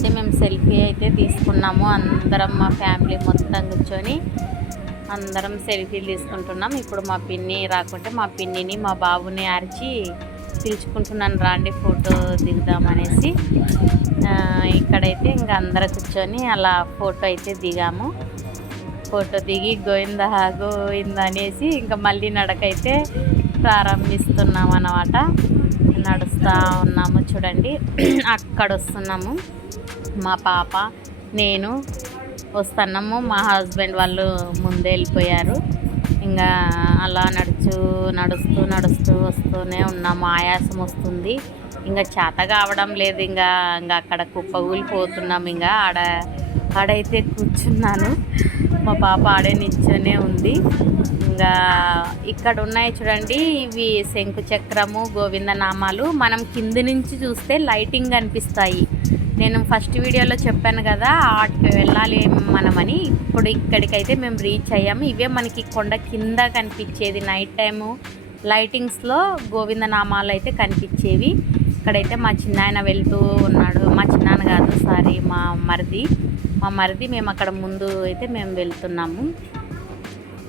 ఇక్కడైతే మేము సెల్ఫీ అయితే తీసుకున్నాము. అందరం మా ఫ్యామిలీ మొత్తం కూర్చొని అందరం సెల్ఫీలు తీసుకుంటున్నాం. ఇప్పుడు మా పిన్ని రాకుంటే మా పిన్నిని మా బాబుని అరిచి పిలుచుకుంటున్నాను, రాండి ఫోటో దిగుదామనేసి. ఇక్కడైతే ఇంకా అందరూ కూర్చొని అలా ఫోటో అయితే దిగాము. ఫోటో దిగి గోవిందా గోవిందా అనేసి ఇంకా మళ్ళీ నడకైతే ప్రారంభిస్తున్నాం అన్నమాట. నడుస్తూ ఉన్నాము చూడండి. అక్కడ వస్తున్నాము, మా పాప నేను వస్తున్నాము. మా హస్బెండ్ వాళ్ళు ముందే వెళ్ళిపోయారు. ఇంకా అలా నడుస్తూ వస్తూనే ఉన్నాము. ఆయాసం వస్తుంది, ఇంకా చేత కావడం లేదు. ఇంకా అక్కడ కుప్పగూలిపోతున్నాము. ఇంకా ఆడైతే కూర్చున్నాను, మా పాప ఆడే నిల్చొనే ఉంది. ఇంకా ఇక్కడ ఉన్నాయి చూడండి, ఇవి శంకు చక్రము గోవిందనామాలు. మనం కింది నుంచి చూస్తే లైటింగ్ కనిపిస్తాయి. నేను ఫస్ట్ వీడియోలో చెప్పాను కదా వాటికి వెళ్ళాలి మనమని. ఇప్పుడు ఇక్కడికైతే మేము రీచ్ అయ్యాము. ఇవే మనకి కొండ కింద కనిపించేది నైట్ టైము లైటింగ్స్లో గోవిందనామాలు అయితే కనిపించేవి. ఇక్కడైతే మా చిన్నాయన వెళ్తూ ఉన్నాడు. మా చిన్నాన్న కాదు, సారీ, మా మరిది. మేము అక్కడ ముందు అయితే మేము వెళ్తున్నాము.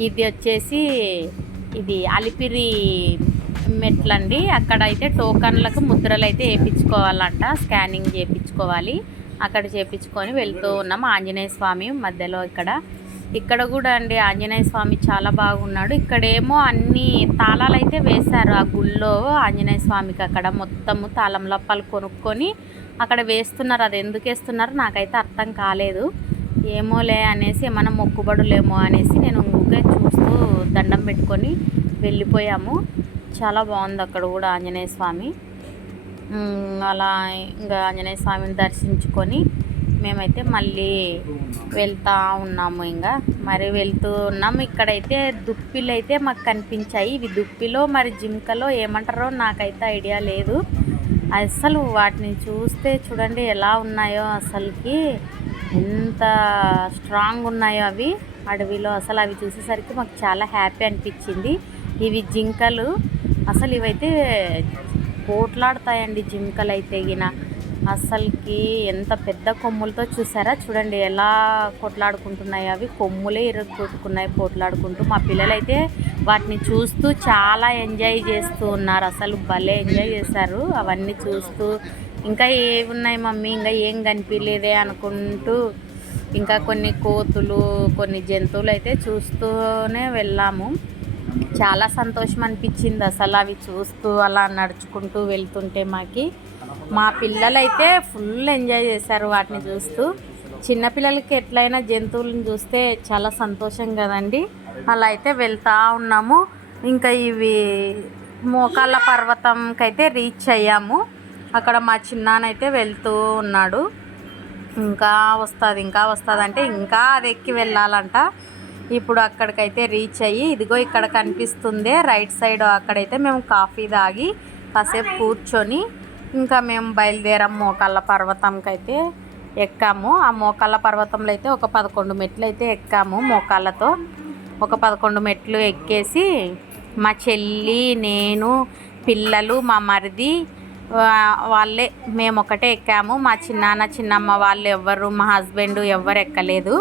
ఇది వచ్చేసి ఇది అలిపిరి మెట్లండి. అక్కడైతే టోకన్లకు ముద్రలు అయితే వేయించుకోవాలంట, స్కానింగ్ చేయించుకోవాలి. అక్కడ చేయించుకొని వెళ్తూ ఉన్నాము. ఆంజనేయ స్వామి మధ్యలో ఇక్కడ కూడా అండి ఆంజనేయ స్వామి చాలా బాగున్నాడు. ఇక్కడేమో అన్ని తాళాలు అయితే వేశారు ఆ గుళ్ళో ఆంజనేయ స్వామికి. అక్కడ మొత్తము తాళం లప్పాలు కొనుక్కొని అక్కడ వేస్తున్నారు. అది ఎందుకు వేస్తున్నారో నాకైతే అర్థం కాలేదు. ఏమోలే అనేసి, ఏమన్నా మొక్కుబడులేమో అనేసి నేను ఊరికే చూస్తూ దండం పెట్టుకొని వెళ్ళిపోయాము. చాలా బాగుంది అక్కడ కూడా ఆంజనేయ స్వామి. అలా ఇంకా ఆంజనేయ స్వామిని దర్శించుకొని మేమైతే మళ్ళీ వెళ్తూ ఉన్నాము. ఇంకా మరి వెళ్తూ ఉన్నాము. ఇక్కడైతే దుప్పిలు అయితే మాకు కనిపించాయి. ఇవి దుప్పిలో మరి జింకలో ఏమంటారో నాకైతే ఐడియా లేదు. అసలు వాటిని చూస్తే చూడండి ఎలా ఉన్నాయో, అసలుకి ఎంత స్ట్రాంగ్ ఉన్నాయో అవి అడవిలో. అసలు అవి చూసేసరికి మాకు చాలా హ్యాపీ అనిపించింది. ఇవి జింకలు, అసలు ఇవైతే పోట్లాడతాయండి జింకలు అయితే గిన. అసలుకి ఎంత పెద్ద కొమ్ములతో చూసారా, చూడండి ఎలా కొట్లాడుకుంటున్నాయి. అవి కొమ్ములే ఇరగొట్టుకున్నాయి పోట్లాడుకుంటూ. మా పిల్లలైతే వాటిని చూస్తూ చాలా ఎంజాయ్ చేస్తూ ఉన్నారు. అసలు భలే ఎంజాయ్ చేశారు అవన్నీ చూస్తూ. ఇంకా ఏమున్నాయి మమ్మీ, ఇంకా ఏం కనిపించలేదే అనుకుంటూ ఇంకా కొన్ని కోతులు, కొన్ని జంతువులు అయితే చూస్తూనే వెళ్ళాము. చాలా సంతోషం అనిపించింది అసలు అవి చూస్తూ అలా నడుచుకుంటూ వెళ్తుంటే. మా పిల్లలైతే ఫుల్ ఎంజాయ్ చేశారు వాటిని చూస్తూ. చిన్నపిల్లలకి ఎట్లయినా జంతువులను చూస్తే చాలా సంతోషం కదండి. అలా అయితే వెళ్తూ ఉన్నాము. ఇంకా ఇవి మోకాళ్ళ పర్వతంకి అయితే రీచ్ అయ్యాము. అక్కడ మా చిన్నానైతే వెళ్తూ ఉన్నాడు. ఇంకా వస్తుంది అంటే ఇంకా అది ఎక్కి వెళ్ళాలంట. ఇప్పుడు అక్కడికైతే రీచ్ అయ్యి, ఇదిగో ఇక్కడ కనిపిస్తుంది రైట్ సైడ్, అక్కడైతే మేము కాఫీ తాగి కాసేపు కూర్చొని ఇంకా మేము బయలుదేరాము. మోకాళ్ళ పర్వతంకి అయితే ఎక్కాము. ఆ మోకాళ్ళ పర్వతంలో అయితే ఒక 11 మెట్లు అయితే ఎక్కాము. మోకాళ్ళతో ఒక 11 మెట్లు ఎక్కేసి మా చెల్లి, నేను, పిల్లలు, మా మరిది వాళ్ళే మేము ఒకటే ఎక్కాము. మా చిన్నాన్న చిన్నమ్మ వాళ్ళు ఎవ్వరు, మా హస్బెండ్ ఎవ్వరు ఎక్కలేదు.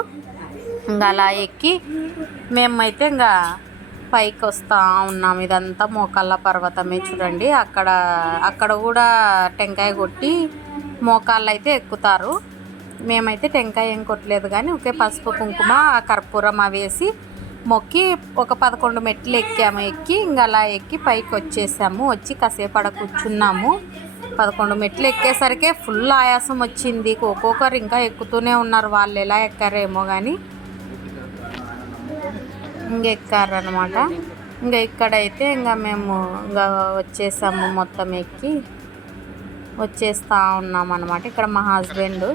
ఇంకా అలా ఎక్కి మేమైతే ఇంకా పైకి వస్తూ ఉన్నాము. ఇదంతా మోకాళ్ళ పర్వతమే చూడండి. అక్కడ కూడా టెంకాయ కొట్టి మోకాళ్ళు అయితే ఎక్కుతారు. మేమైతే టెంకాయ ఏం కొట్టలేదు కానీ ఒకే పసుపు కుంకుమ కర్పూరం వేసి మొక్కి ఒక 11 మెట్లు ఎక్కాము. ఇంకా అలా ఎక్కి పైకి వచ్చేసాము. వచ్చి కాసేపు అక్కడ కూర్చున్నాము. 11 మెట్లు ఎక్కేసరికి ఫుల్ ఆయాసం వచ్చింది. ఒక్కొక్కరు ఇంకా ఎక్కుతూనే ఉన్నారు. వాళ్ళు ఎలా ఎక్కారేమో కానీ ఎక్కారనమాట. ఇంకా ఇక్కడైతే ఇంకా మేము ఇంకా వచ్చేసాము. మొత్తం ఎక్కి వచ్చేస్తూ ఉన్నాం అన్నమాట. ఇక్కడ మా హస్బెండ్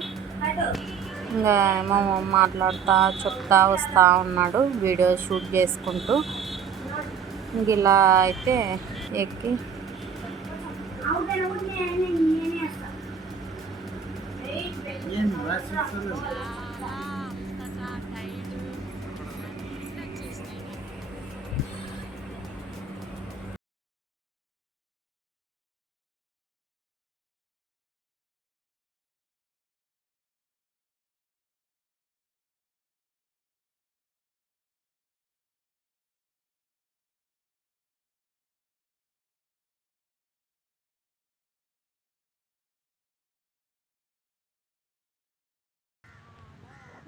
ఇంకా ఏమో మాట్లాడుతూ చెప్తా వస్తూ ఉన్నాడు, వీడియో షూట్ చేసుకుంటూ. ఇంక ఇలా అయితే ఎక్కి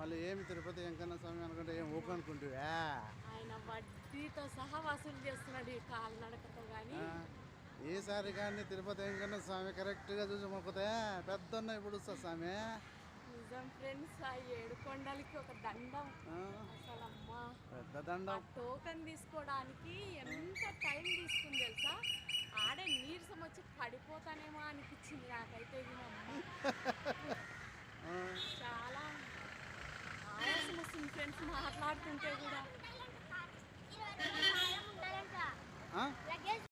మళ్ళీ ఏమి తిరుపతి వెంకన్న స్వామి అనుకుంటే ఏం ఊపు అనుకుంటువా? ఆయన వడ్డీతో సహా వసూలు చేస్తున్నాడు ఈ కాలినడకతో కానీ. ఈసారి కానీ తిరుపతి వెంకన్న స్వామి కరెక్ట్గా చూసి మొక్కుతే పెద్ద ఇప్పుడు వస్తా స్వామి. నిజం ఫ్రెండ్స్, ఆ 7 కొండలకి ఒక దండం అసలు. అమ్మా, పెద్ద దండం. టోకెన్ తీసుకోవడానికి ఎంత టైం తీసుకుంది తెలుసా? ఆడే నీరసం వచ్చి పడిపోతానేమో అనిపించింది నాకైతే. చాలా ఆయాసం వస్తుంది ఫ్రెండ్స్ మాట్లాడుతుంటే కూడా.